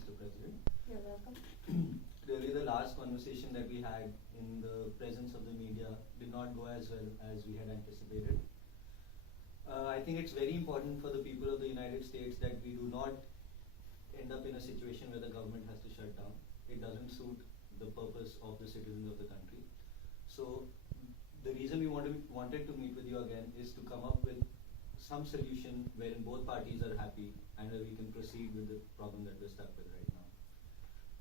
Mr. President. You're welcome. Clearly, the last conversation that we had in the presence of the media did not go as well as we had anticipated. I think it's very important for the people of the United States that we do not end up in a situation where the government has to shut down. It doesn't suit the purpose of the citizens of the country. So the reason we wanted to meet with you again is to come up with some solution wherein both parties are happy and where we can proceed with the problem that we're stuck with right now.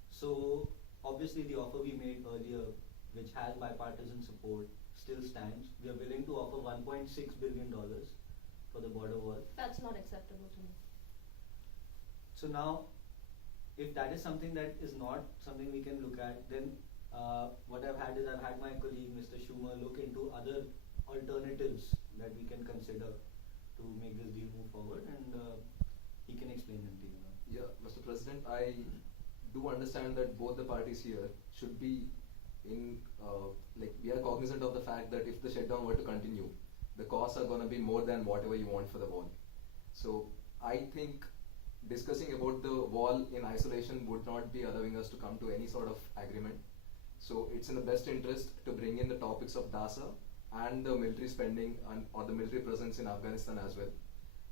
So obviously the offer we made earlier, which has bipartisan support, still stands. We are willing to offer $1.6 billion for the border wall. That's not acceptable to me. So now, if that is something that is not something we can look at, then what I've had my colleague Mr. Schumer look into other alternatives that we can consider to make this deal move forward, and he can explain them to you now. Yeah, Mr. President, I do understand that both the parties here should be in, we are cognizant of the fact that if the shutdown were to continue, the costs are going to be more than whatever you want for the wall. So I think discussing about the wall in isolation would not be allowing us to come to any sort of agreement. So it's in the best interest to bring in the topics of DASA and the military spending or the military presence in Afghanistan as well.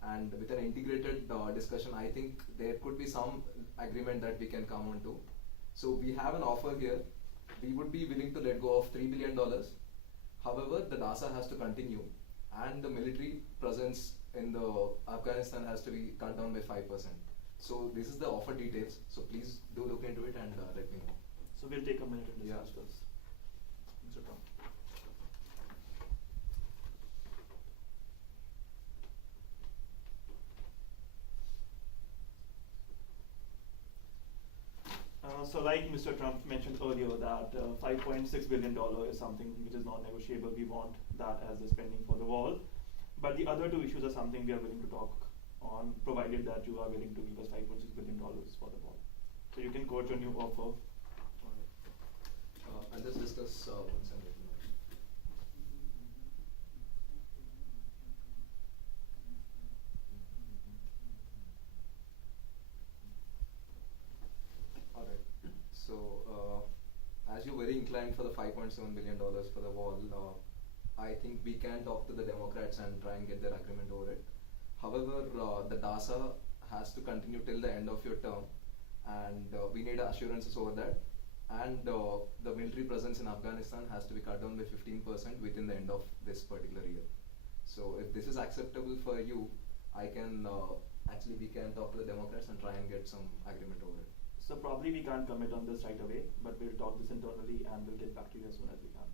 And with an integrated discussion, I think there could be some agreement that we can come on to. So we have an offer here. We would be willing to let go of $3 billion. However, the DASA has to continue and the military presence in the Afghanistan has to be cut down by 5%. So this is the offer details. So please do look into it and let me know. So we'll take a minute and discuss this. Mr. Trump. So like Mr. Trump mentioned earlier that $5.6 billion is something which is non-negotiable. We want that as the spending for the wall. But the other two issues are something we are willing to talk on, provided that you are willing to give us $5.6 billion for the wall. So you can quote your new offer. I'll just discuss once I'm ready. Alright, so as you're very inclined for the $5.7 billion for the wall, I think we can talk to the Democrats and try and get their agreement over it. However, the DASA has to continue till the end of your term, and we need assurances over that. And the military presence in Afghanistan has to be cut down by 15% within the end of this particular year. So if this is acceptable for you, I can we can talk to the Democrats and try and get some agreement over it. So probably we can't commit on this right away, but we'll talk this internally and we'll get back to you as soon as we can.